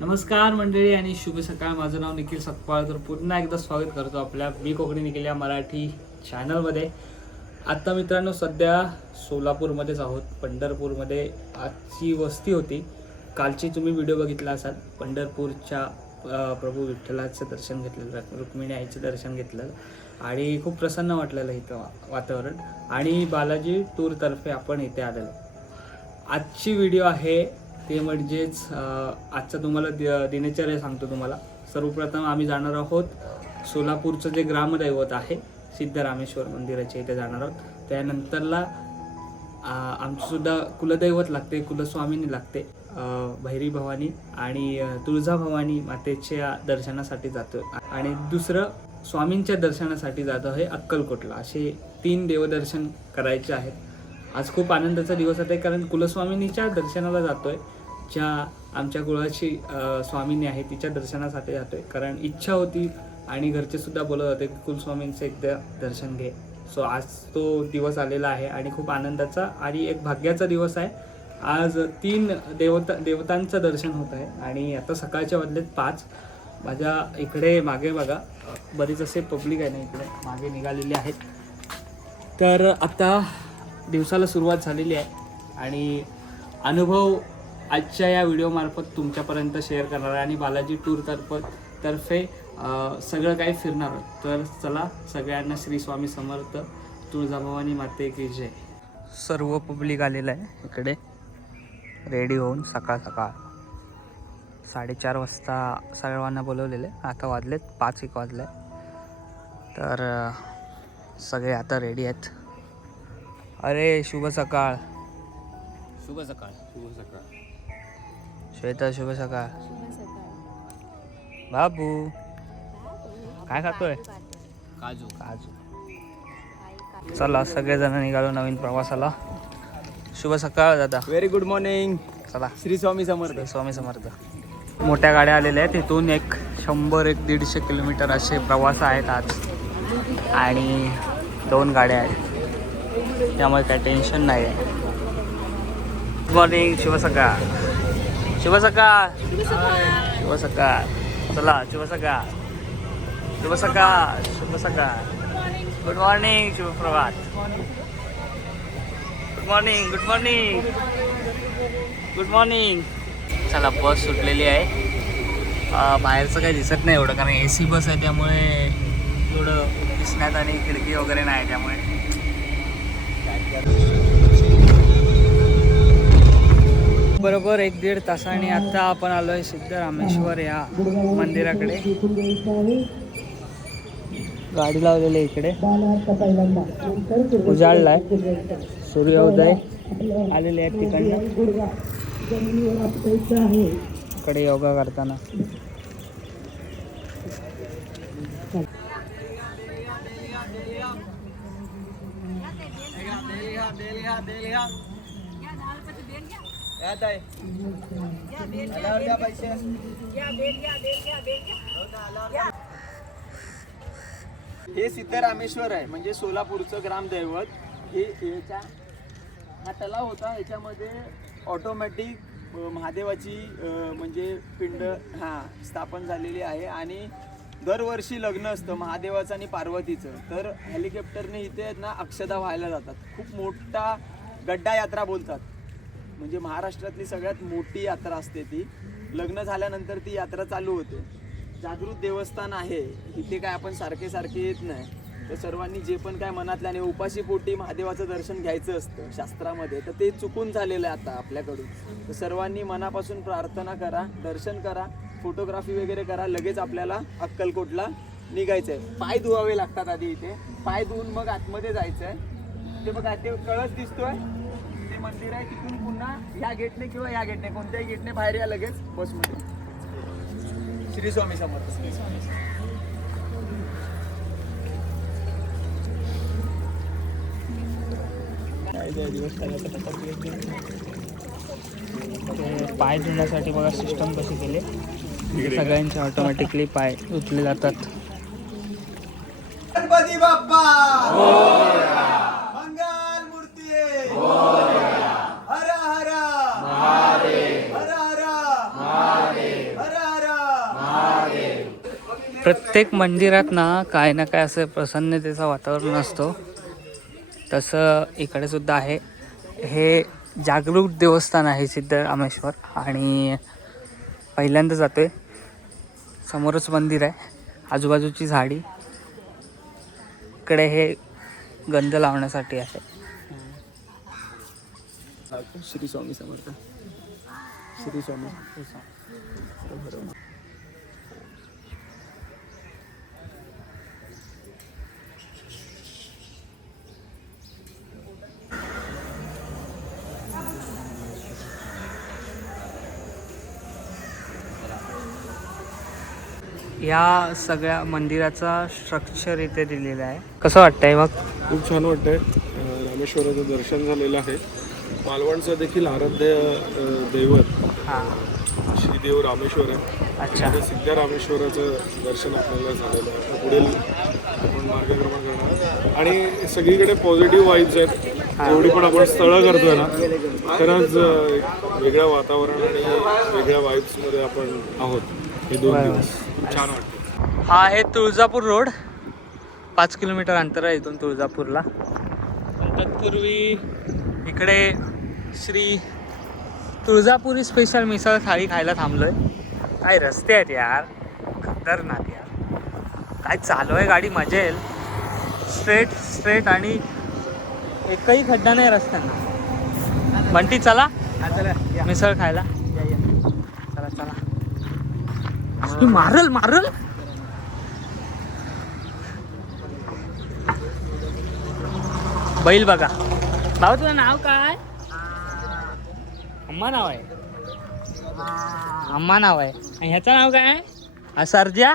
नमस्कार मंडळी आणि शुभ सकाळ. माझं नाव निखिल सकपाळ तर पुन्हा एकदा स्वागत करतो आपल्या बी कोकणी निखिल या मराठी चॅनलमध्ये आत्ता मित्रांनो सध्या सोलापूरमध्येच आहोत. पंढरपूरमध्ये आजची वस्ती होती. कालची तुम्ही व्हिडिओ बघितला असाल. पंढरपूरच्या प्रभू विठ्ठलाचं दर्शन घेतलेलं रुक्मिणी आईचं दर्शन घेतलं आणि खूप प्रसन्न वाटलेलं इथं वा- वातावरण. आणि बालाजी टूरतर्फे आपण इथे आलेलो. आजची व्हिडिओ आहे ते म्हणजेच आजचा तुम्हाला दि- दिनचर्या सांगतो तुम्हाला. सर्वप्रथम आम्ही जाणार आहोत सोलापूरचं जे ग्रामदैवत आहे सिद्धरामेश्वर मंदिराच्या इथे जाणार आहोत. त्यानंतरला आमचंसुद्धा कुलदैवत लागते कुलस्वामिनी लागते भैरी भवानी आणि तुळजा तुळजाभवानी मातेच्या दर्शनासाठी जातो आणि दुसरं स्वामींच्या दर्शनासाठी जातो आहे अक्कलकोटला. असे तीन देवदर्शन करायचे आहेत. आज खूप आनंदाचा दिवस आहे कारण कुलस्वामिनीच्या दर्शनाला जातो आहे ज्या आमच्या कुळाची अ, स्वामिनी आहे तिच्या दर्शनासाठी जातो आहे कारण इच्छा होती आणि घरचे सुद्धा बोलत होते की कुलस्वामींचं एकदा दर्शन घे. सो आज तो दिवस आलेला आहे आणि खूप आनंदाचा आणि एक भाग्याचा दिवस आहे. आज तीन देवता देवतांचं दर्शन होत आहे आणि आता सकाळच्या वाजलेत पाच. माझ्या इकडे मागे बघा बरेच असे पब्लिक आहे ना इकडे मागे निघालेले आहेत. तर आता दिवसाला सुरुवात झालेली आहे आणि अनुभव आजच्या या व्हिडिओमार्फत तुमच्यापर्यंत शेअर करणार आहे. आणि बालाजी टूर तर्फ तर्फे सगळं काही फिरणार आहोत. तर चला सगळ्यांना श्री स्वामी समर्थ तुळजाभवानी माते की जय. सर्व पब्लिक आलेलं आहे इकडे. रेडी होऊन सकाळ सकाळ. साडेचार वाजता सर्वांना बोलवलेले. आता वाजलेत पाच एक वाजले. तर सगळे आता रेडी आहेत. अरे शुभ सकाळ. शुभ सकाळ. शुभ सकाळ. श्वेता शुभ सकाळ. बाबू. काय खातोय? काजू. काजू. चला सगळेजण निघालो नवीन प्रवासाला. शुभ सकाळ दादा. व्हेरी गुड मॉर्निंग चला. श्री स्वामी समर्थ. स्वामी समर्थ. मोठ्या गाड्या आलेल्या आहेत. तिथून एक शंभर एक दीडशे किलोमीटर असे प्रवास आहेत आज. आणि दोन गाड्या आहेत. त्यामुळे काही टेन्शन नाही आहे गुड मॉर्निंग शुभ सकाळ. शुभ सकाळ शुभ सकाळ चला शुभ सकाळ शुभ सकाळ शुभ सकाळ गुड मॉर्निंग शुभ प्रभात good morning good morning good morning चला बस सुटलेली आहे. बाहेरचं काही दिसत नाही एवढं कारण ए सी बस आहे त्यामुळे एवढं दिसण्यात आणि खिडकी वगैरे नाही त्यामुळे. बरोबर एक दीड तासाने आता आपण आलोय सिद्धरामेश्वर या मंदिराकडे. गाडी लावलेली आहे इकडे. उजाडलाय. सूर्योदय आलेले आहेत तिकडनं. इकडे योगा करताना. हे सिद्धरामेश्वर आहे म्हणजे सोलापूरचं ग्रामदैवत. हे याच्या हा तलाव होता याच्यामध्ये ऑटोमॅटिक महादेवाची अ, म्हणजे पिंड हा स्थापन झालेली आहे. आणि दरवर्षी लग्न असतं महादेवाचं आणि पार्वतीचं. तर हेलिकॉप्टरने इथे आहेत ना अक्षदा व्हायला जातात. खूप मोठा गड्डा यात्रा बोलतात. म्हणजे महाराष्ट्रातली सगळ्यात मोठी यात्रा असते ती. लग्न झाल्यानंतर ती यात्रा चालू होते. जागृत देवस्थान आहे. इथे काय आपण सारखे सारखे येत नाही. तर सर्वांनी जे पण काय मनातल्या आणि उपाशी पोटी महादेवाचं दर्शन घ्यायचं असतं शास्त्रामध्ये तर ते चुकून झालेलं आहे आता आपल्याकडून. तर सर्वांनी मनापासून प्रार्थना करा दर्शन करा फोटोग्राफी वगैरे करा लगेच आपल्याला अक्कलकोटला निघायचं आहे पाय धुवावे लागतात आधी इथे. पाय धुवून मग आतमध्ये जायचं आहे ते बघा ते कळस दिसतोय. मंदिर आहे तिथून पुन्हा या गेटने किंवा या गेटने कोणत्याही गेटने बाहेर या लगेच बसमध्ये श्री स्वामी समर्थ. श्री स्वामी पाय धुण्यासाठी बघा सिस्टम कशी केली. सगळ्यांचे ऑटोमॅटिकली पाय धुतले जातात. गणपती बाप्पा! प्रत्येक मंदिरात ना काय ना काय असं प्रसन्नतेचं वातावरण असतो. तसं इकडे सुद्धा आहे. हे जागरूक देवस्थान आहे सिद्ध रामेश्वर आणि पहिल्यांदा जातोय. समोरच मंदिर आहे. आजूबाजूची झाडी. इकडे हे गंध लावण्यासाठी आहे. श्री स्वामी समर्थ. श्री स्वामी. या सगळ्या मंदिराचा स्ट्रक्चर इथे दिलेला आहे. कसं वाटतंय मग? खूप छान वाटतंय. रामेश्वराचं दर्शन झालेलं आहे. मालवणचं देखील आराध्य दैवत हां. श्रीदेव रामेश्वर आहे. अच्छा. त्या सिद्ध रामेश्वराचं दर्शन आपल्याला झालेलं आहे. आता पुढील आपण मार्गक्रमण करणार आणि सगळीकडे पॉझिटिव्ह वाईब्स आहेत. जेवढी पण आपण स्थळं करतोय ना खरंच वेगळ्या वातावरण आणि वेगळ्या वाईब्समध्ये आपण आहोत. हे दोन. दिवस. छान वाटतं हा आहे तुळजापूर रोड. पाच किलोमीटर अंतर आहे इथून तुळजापूरला. तत्पूर्वी इकडे श्री तुळजापुरी स्पेशल मिसळ थाळी खायला थांबलोय. काय रस्ते आहेत यार. खतरनाक यार. काय चालू आहे गाडी मजा येईल स्ट्रेट स्ट्रेट आणि एकही खड्डा नाही रस्त्यांना बंटी चला. मिसळ खायला. चला चला मारल मारल. बैल बघा. भाऊ तुझं नाव काय? अम्मा नाव आहे. अम्मा नाव आहे. आणि ह्याचं नाव काय? हा सर्जा.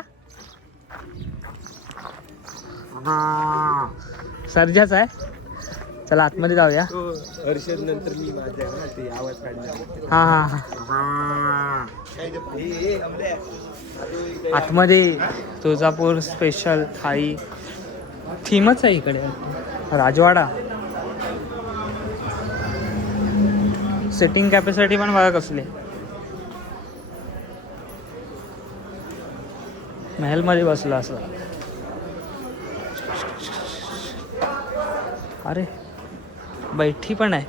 सर्जाच आहे. चला आतमध्ये जाऊया. हर्षद नंतर मी ते आवाज हा हा हा. आतमध्ये तुळजापूर स्पेशल थाळी. थीमच आहे इकडे. राजवाडा. सिटिंग कॅपॅसिटी पण बघा कसली. महलमध्ये बसलो असं. अरे. बैठी पण आहे.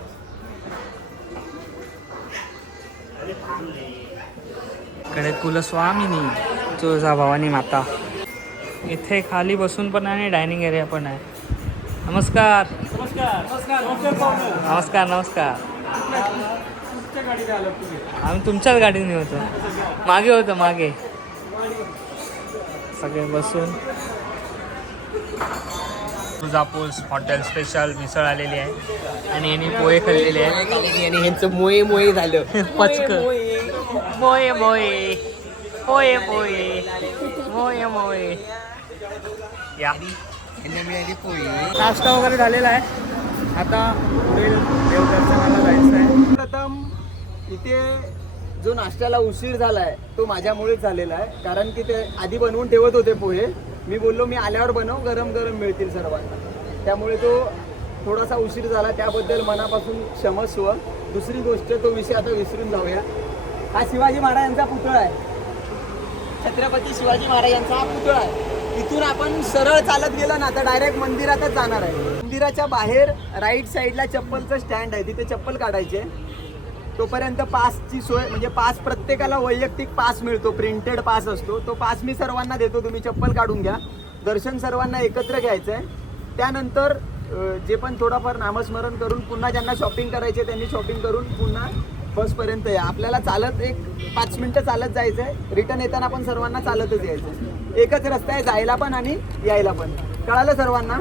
इकडे कुलस्वामिनी तुळजा भवानी माता. इथे खाली बसून पण आहे आणि डायनिंग एरिया पण आहे. नमस्कार. नमस्कार नमस्कार. आम्ही तुमच्याच गाडीने होतो. मागे होतो मागे. सगळे बसून. तुळजापूर हॉटेल स्पेशल मिसळ आलेली आहे. आणि यांनी पोहे खाल्लेले आहे आणि ह्यांचं मोये मोये झालं. पचक. मोये मोये पोये पोये मोये मोये या. नाश्ता वगैरे झालेला आहे. आता पुढील देवदर्शनाला जायचं आहे. प्रथम इथे जो नाश्त्याला उशीर झालाय तो माझ्यामुळेच झालेला आहे. कारण की ते आधी बनवून ठेवत होते पोहे. मी बोललो मी आल्यावर बनव गरम गरम मिळतील सर्वांना. त्यामुळे तो थोडासा उशीर झाला. त्याबद्दल मनापासून क्षमस्व दुसरी गोष्ट तो विषय आता विसरून जाऊया. हा शिवाजी महाराजांचा पुतळा आहे. छत्रपती शिवाजी महाराजांचा हा पुतळा आहे. इथून आपण सरळ चालत गेलो ना तर डायरेक्ट मंदिरातच जाणार आहे. मंदिराच्या बाहेर राईट साईडला चप्पलचं स्टँड आहे. तिथे चप्पल काढायचे. तोपर्यंत पासची सोय म्हणजे पास प्रत्येकाला वैयक्तिक पास मिळतो प्रिंटेड पास असतो. तो पास मी सर्वांना देतो तुम्ही चप्पल काढून घ्या. दर्शन सर्वांना एकत्र घ्यायचं आहे त्यानंतर जे पण थोडंफार नामस्मरण करून पुन्हा ज्यांना शॉपिंग करायचे त्यांनी शॉपिंग करून पुन्हा बसपर्यंत या. आपल्याला चालत एक पाच मिनटं चालत जायचं आहे रिटर्न येताना पण सर्वांना चालतच यायचं आहे. एकच रस्ता आहे जायला पण आणि यायला पण. कळालं सर्वांना?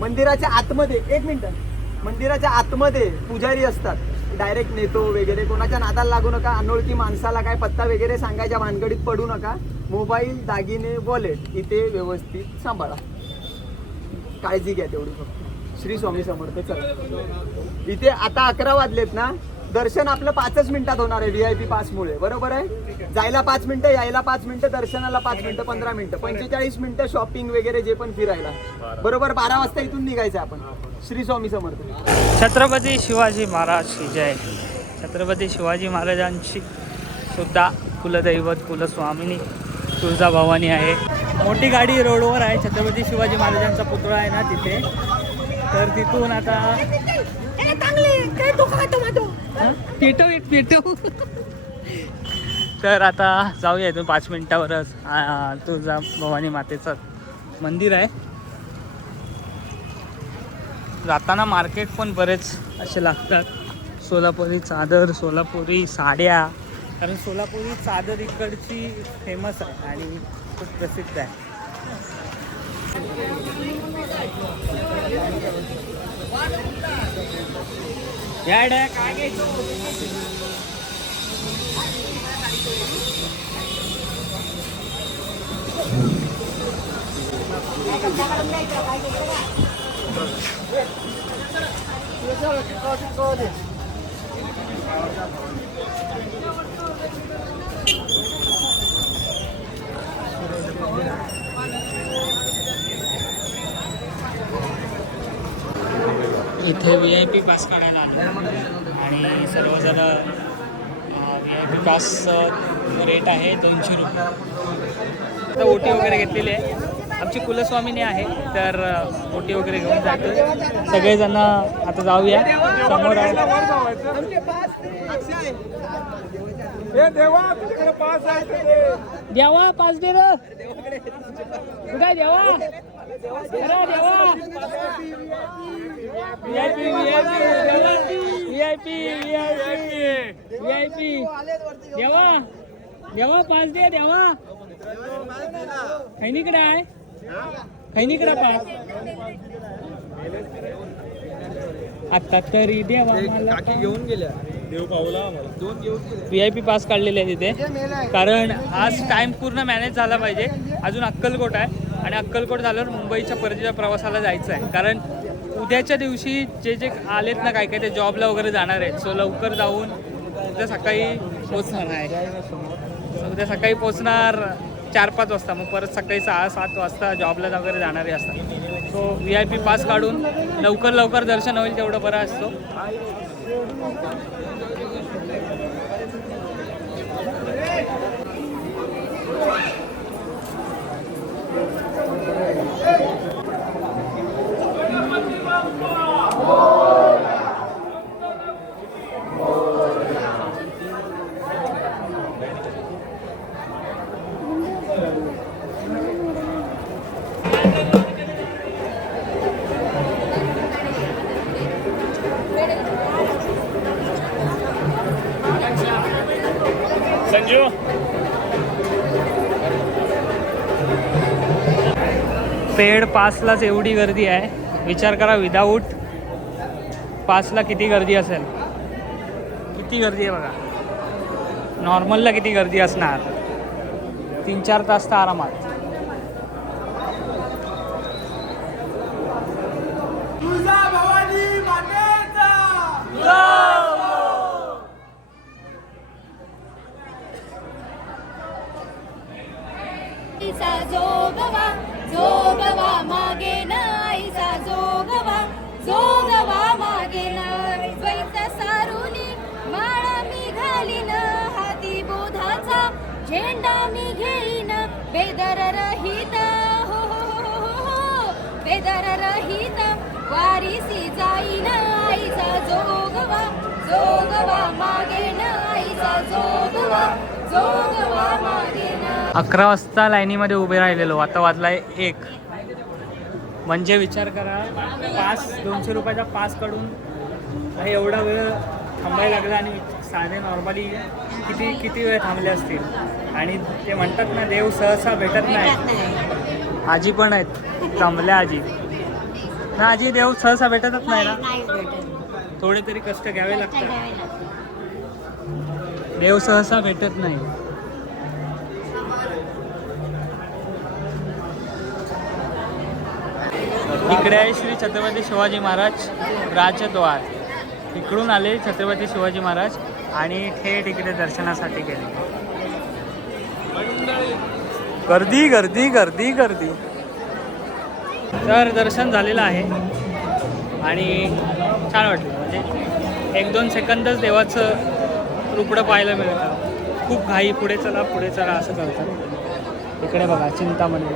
मंदिराच्या आतमध्ये एक मिनटं. मंदिराच्या आतमध्ये पुजारी असतात. डायरेक्ट नेतो वगैरे. कोणाच्या नादाला लागू नका. अनोळखी माणसाला काय पत्ता वगैरे सांगायच्या भानगडीत पडू नका. मोबाईल दागिने वॉलेट इथे व्यवस्थित सांभाळा. काळजी घ्या तेवढी फक्त. श्री स्वामी समर्थ चला. इथे आता अकरा वाजलेत ना. दर्शन आपलं पाचच मिनिटात होणार आहे व्ही आय पी पासमुळे बरोबर आहे? जायला पाच मिनिटं यायला पाच मिनिटं दर्शनाला पाच मिनिटं पंधरा मिनिटं. पंचेचाळीस मिनिटं शॉपिंग वगैरे जे पण फिरायला. बरोबर? बारा वाजता इथून निघायचं आपण. श्री स्वामी समर्थ. छत्रपती शिवाजी महाराज की जय. छत्रपती शिवाजी महाराजांची सुद्धा कुलदैवत कुलस्वामिनी तुळजाभवानी आहे. मोठी गाडी रोडवर आहे. छत्रपती शिवाजी महाराजांचा पुतळा आहे ना तिथे. तर तिथून आता तर आता जाऊया इथून पाच मिनिटावरच. तुळजा भवानी मातेचं मंदिर आहे. जाताना मार्केट पण बरेच असे लागतात. सोलापुरी चादर सोलापुरी साड्या. कारण सोलापुरी चादर इकडची फेमस आहे आणि खूप प्रसिद्ध आहे. या काय घ्यायचं? इथे व्ही आय पी पास काढायला आलो. आणि सर्वजण V I P pass rate आहे दोनशे रुपये. आता ओटी वगैरे घेतलेली आहे. आमची कुलस्वामिनी आहे तर ओटी वगैरे घेऊन जातो. सगळेजण आता जाऊया. समोर आहे. देवा पाच दे कुठे देवा? देवा. पाच दे देवा. खैनीकडे आहे. खैनीकडे पाच आता तरी देवा घेऊन गेल्या. देव पावला आम्हाला. दोन घेऊन व्ही आय पी पास काढलेले आहे. तिथे कारण आज टाइम पूर्ण मॅनेज झाला पाहिजे. अजून अक्कलकोट आहे. आणि अक्कलकोट झाल्यावर मुंबईच्या परतीच्या प्रवासाला जायचं आहे. कारण उद्याच्या दिवशी जे जे आलेत ना काय काय ते जॉबला वगैरे जाणार आहेत. सो लवकर जाऊन उद्या सकाळी पोचणार आहे. उद्या सकाळी पोचणार चार पाच वाजता मग परत सकाळी सहा सात वाजता जॉबला वगैरे जाणारे असतात. So V I P pass काढून लवकर लवकर दर्शन होईल तेवढं बरं असतो. पेड पासलाच एवढी गर्दी आहे. विचार करा विदाऊट पासला किती गर्दी असेल? किती गर्दी आहे बघा. नॉर्मलला किती गर्दी असणार? तीन चार तास तर आरामात. जोगवा मागे ना जोगवा जोगवा मागे ना सारुनी माळ मी घालीन हाती बोधाचा झेंडा मी घेईन. बेदर रहित हो हो हो, हो, हो, हो. बेदर रहित वारीसी जाईन आईचा जोगवा जोगवा मागे ना जोगवा जोगवा मागे अकरा वाजता लाईनीमध्ये उभे राहिलेलो आता वाजलाय एक. म्हणजे विचार करा पास दोनशे रुपयाचा पास काढून हे एवढा वेळ थांबायला लागला आणि साधे नॉर्मली किती किती वेळ थांबले असतील? आणि ते म्हणतात ना देव सहसा भेटत नाही. आजी पण आहेत. थांबल्या आजी. ना आजी देव सहसा भेटतच नाही ना? थोडे तरी कष्ट घ्यावे लागतात. देव सहसा भेटत नाही. इकडे आहे श्री छत्रपती शिवाजी महाराज राजद्वार. इकडून आले छत्रपती शिवाजी महाराज आणि थेट इकडे दर्शनासाठी गेले. गर्दी गर्दी गर्दी गर्दी. तर दर्शन झालेलं आहे. आणि छान वाटलं. म्हणजे एक दोन सेकंदच देवाचं रुपडं पाहायला मिळतं. खूप घाई पुढे चला पुढे चला असं करतात. इकडे बघा चिंतामणी.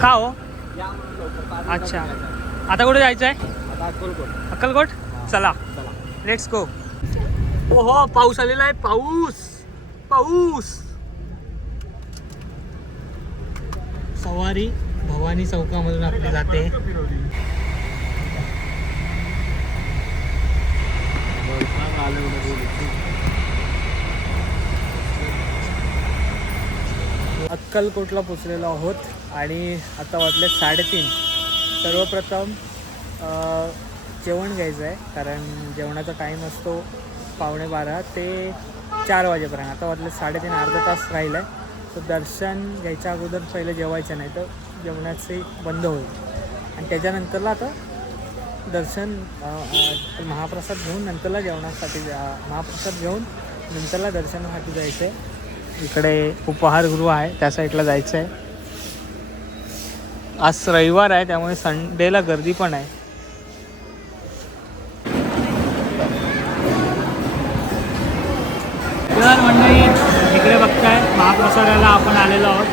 का हो? अच्छा. आता कुठे जायचं आहे अक्कलकोट. चला. लेट्स गो ओहो पाऊस आलेला आहे. पाऊस. पाऊस. सवारी भवानी चौकामधून आपली जाते. अक्कलकोटला पोचलेलो आहोत आणि आता वाजले साडेतीन. सर्वप्रथम जेवण घ्यायचं आहे कारण जेवणाचा टाईम असतो पावणे बारा ते चार वाजेपर्यंत. आता वाजले साडेतीन अर्धा तास राहिला आहे तर दर्शन घ्यायच्या अगोदर पहिलं जेवायचं नाही तर जेवणाचे बंद होईल. आणि त्याच्यानंतरला आता दर्शन महाप्रसाद घेऊन नंतरला जेवणासाठी जा- महाप्रसाद घेऊन नंतरला दर्शनासाठी जायचं आहे इकडे उपहारगृह आहे त्या साईडला जायचं आहे आज रविवार आहे त्यामुळे संडेला गर्दी पण आहे. तर मंडळी इकडे बघताय महाप्रसादाला आपण आलेलो आहोत.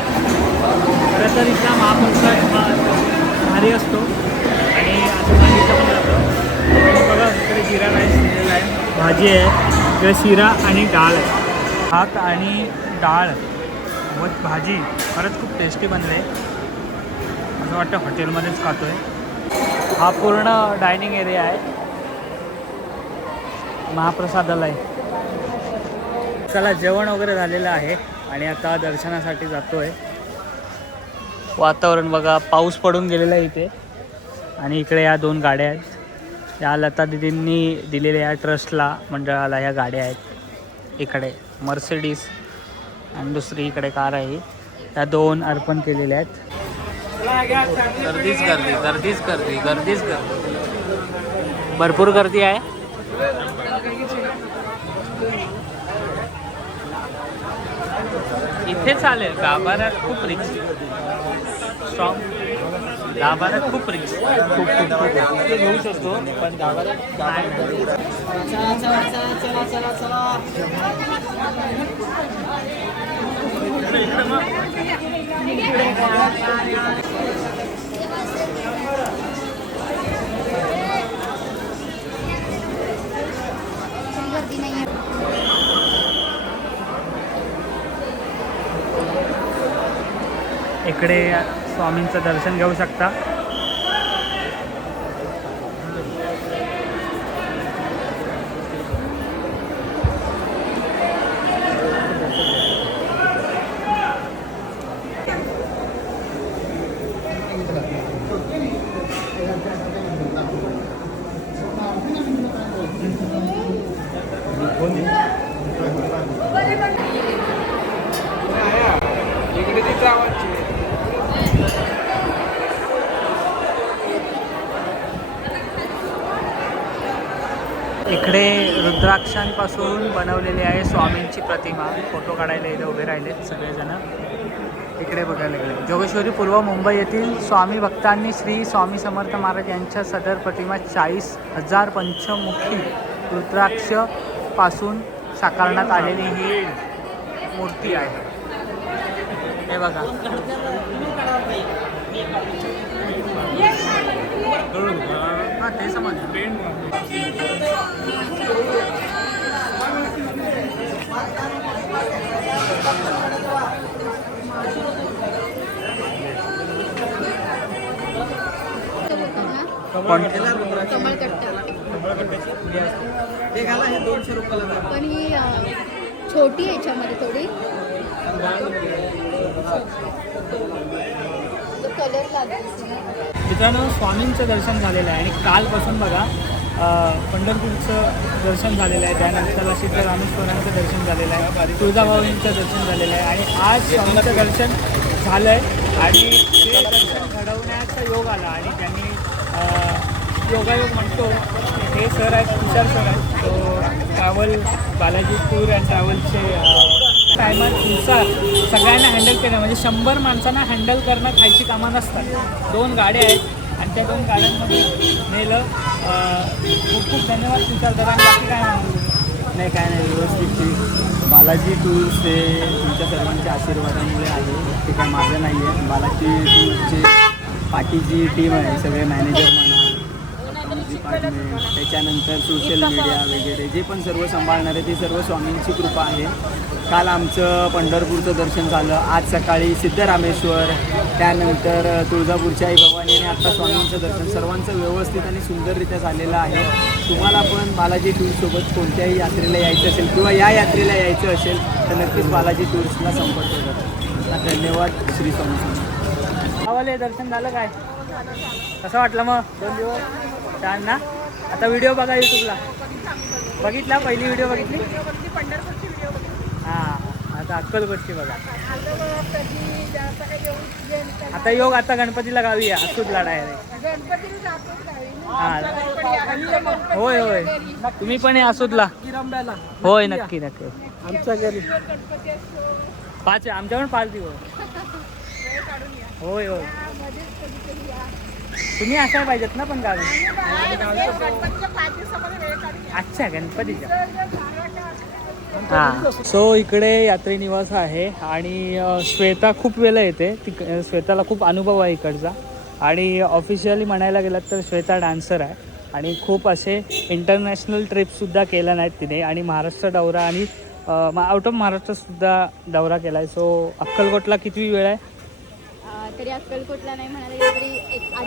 खरं तर इथला महाप्रसाद हा भारी असतो. आणि असं पण बघा इकडे जिरा राईस दिलेला आहे. भाजी आहे इकडे शिरा आणि डाळ आहे. भात आणि डाळ व भाजी खरंच खूप टेस्टी बनले. असं वाटतं हॉटेलमध्येच खातो आहे हा पूर्ण डायनिंग एरिया आहे. महाप्रसादालय. चला जेवण वगैरे झालेलं आहे आणि आता दर्शनासाठी जातो आहे वातावरण बघा पाऊस पडून गेलेला आहे इथे. आणि इकडे या दोन गाड्या आहेत. या लता दिदींनी दिलेल्या या ट्रस्टला मंडळाला ह्या गाड्या आहेत. इकडे मर्सिडीज आणि दुसरी इकडे कार आहे. त्या दोन अर्पण केलेल्या आहेत. गर्दीच गर्दी गर्दीच गर्दी गर्दीच गर्दी. भरपूर गर्दी आहे. इथे चालेल गाभाऱ्यात खूप रिक्स. स्ट्रॉंग गाभाऱ्यात खूप रिक्स खूप खूप खूप. घेऊ शकतो पण गाभाऱ्यात इकडे स्वामींचं दर्शन घेऊ शकता इकडे ती जावांची इकडे द्राक्षांपासून बनवलेली आहे स्वामींची प्रतिमा. फोटो काढायला इथे उभे राहिलेत सगळेजण. इकडे बघायला गेले. जोगेश्वरी पूर्व मुंबई येथील स्वामी भक्तांनी श्री स्वामी समर्थ महाराज यांच्या सदर प्रतिमा चाळीस हजार पंचमुखी रुद्राक्षपासून साकारण्यात आलेली ही मूर्ती आहे. हे बघा. हां ते समज पण पण ही अं, छोटी आहे याच्यामध्ये थोडी. कलर लागेल मित्रांनो स्वामींचं दर्शन झालेलं आहे आणि कालपासून बघा पंढरपूरचं दर्शन झालेलं आहे. त्यानंतर सिद्ध रामेश्वरांचं दर्शन झालेलं आहे. तुळजाभवानींचं दर्शन झालेलं आहे. आणि आज स्वामींचं दर्शन झालं आहे आणि ते दर्शन घडवण्याचा योग आला आणि त्यांनी योगायोग म्हणतो. हे सर आहेत तुषार सर आहेत. तो ट्रॅव्हल बालाजी टूर अँड ट्रॅव्हलचे टायमानुसार सगळ्यांना हँडल केलं. म्हणजे शंभर माणसांना हँडल करणं खायची कामं नसतात. दोन गाड्या आहेत आणि त्या दोन गाड्यांमध्ये नेलं. खूप खूप धन्यवाद तुषार दादा बाकी काय नाही काय नाही व्यवस्थित बालाजी टूर्स हे तुमच्या सर्वांच्या आशीर्वादामुळे आहे. ते काय माझं नाही आहे बालाजी टूर्सचे बाकीची टीम आहे सगळे मॅनेजर म्हणा डिपार्टमेंट त्याच्यानंतर सोशल मीडिया वगैरे जे पण सर्व सांभाळणारे ते सर्व स्वामींची कृपा आहे. काल आमचं पंढरपूरचं दर्शन झालं. आज सकाळी सिद्धरामेश्वर त्यानंतर तुळजापूरच्या आई भवानी आणि आत्ता स्वामींचं दर्शन. सर्वांचं व्यवस्थित आणि सुंदररित्या झालेलं आहे. तुम्हाला पण बालाजी टूर्ससोबत कोणत्याही यात्रेला यायचं असेल किंवा या यात्रेला यायचं असेल तर नक्कीच बालाजी टूर्सला संपर्क करा. धन्यवाद श्री स्वामी आवाले दर्शन झालं काय? कसं वाटलं मग? दोन दिवस छान ना? आता व्हिडिओ बघा यूट्यूबला बघितला पहिली व्हिडिओ बघितली? हां आता अक्कलकोटची बघा. आता योग आता गणपतीला गावी आहे असूदला डायरेक्ट हां. होय होय. तुम्ही पण आहे असूदला. होय नक्की नक्की. आमच्या घरी. पाच आमच्या पण पाच दिवस. होय होय. तुम्ही असायला पाहिजेत ना पण गावी. अच्छा गणपतीच्या. हां. सो इकडे यात्री निवास आहे आणि अ, श्वेता खूप वेळा येते. ती श्वेताला खूप अनुभव आहे इकडचा. आणि ऑफिशियली म्हणायला गेलात तर श्वेता डान्सर आहे. आणि खूप असे इंटरनॅशनल ट्रिपसुद्धा केल्या नाहीत तिने. आणि महाराष्ट्र दौरा आणि आउट ऑफ महाराष्ट्रसुद्धा दौरा केला आहे सो अक्कलकोटला किती वेळ आहे? तरी अक्कलकोटला नाही म्हणाले तरी एक आठ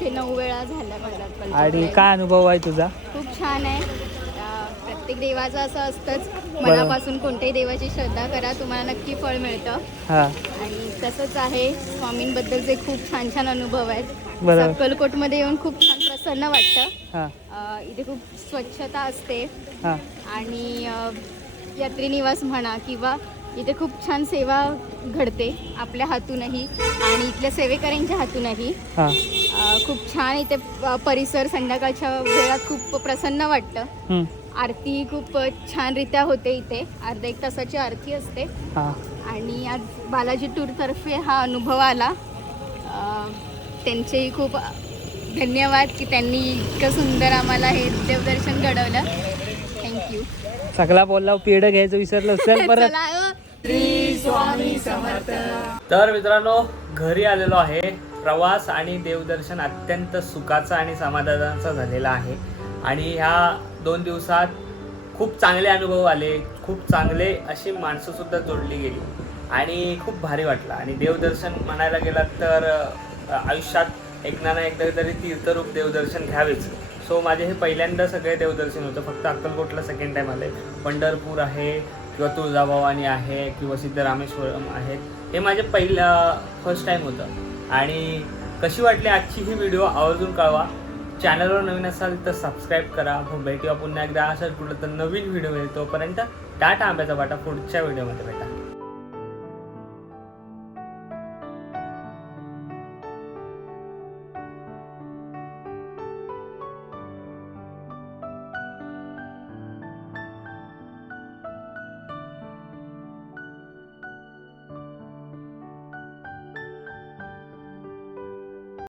ते नऊ वेळा मला अक्कलकोटला आणि. काय अनुभव आहे तुझा? खूप छान आहे. अं, प्रत्येक देवाचं असं असतंच. मनापासून कोणत्याही देवाची श्रद्धा करा तुम्हाला नक्की फळ मिळतं. हां. आणि तसंच आहे स्वामींबद्दलचे खूप छान छान अनुभव आहेत. बरोबर. अक्कलकोटमध्ये येऊन खूप छान प्रसन्न वाटतं. हां. अं, इथे खूप स्वच्छता असते. हां. आणि अ, यात्री निवास म्हणा किंवा इथे खूप छान सेवा घडते आपल्या हातूनही आणि इथल्या सेवेकऱ्यांच्या हातूनही. हां. अ, खूप छान इथे प- परिसर संध्याकाळच्या वेळात खूप प्रसन्न वाटतं. आरती खूप छानरित्या होते इथे. अर्धा एक तासाची आरती असते. हां. आणि आज बालाजी टूरतर्फे हा अनुभव आला. अ, त्यांचेही खूप धन्यवाद की त्यांनी इतकं सुंदर आम्हाला हे देवदर्शन घडवलं. थँक्यू सगळा बोलला पेढं घ्यायचं विसरलं चल परत. चला अ. तर मित्रांनो घरी आलेलो आहे. प्रवास आणि देवदर्शन अत्यंत सुखाचा आणि समाधानाचा झालेला आहे. आणि ह्या दोन दिवसात खूप चांगले अनुभव आले. खूप चांगले अशी माणसंसुद्धा जोडली गेली. आणि खूप भारी वाटलं. आणि देवदर्शन म्हणायला गेलात तर आयुष्यात एक ना एकदा तरी तीर्थरूप देवदर्शन घ्यावेच. सो माझे हे पहिल्यांदा सगळे देवदर्शन होतं. फक्त अक्कलकोटला सेकंड टाईम आले. पंढरपूर आहे. किंवा तुळजाभवानी आहे किंवा सिद्धरामेश्वरम आहेत हे माझे पहिलं फर्स्ट टाईम होतं. आणि कशी वाटली आजची ही व्हिडिओ आवर्जून कळवा. चॅनलवर नवीन असाल तर सबस्क्राईब करा. मग भेटूया पुन्हा एकदा. असं कुठलं तर नवीन व्हिडिओ येईल तोपर्यंत टाटा आंब्याचा वाटा. पुढच्या व्हिडिओमध्ये भेटा.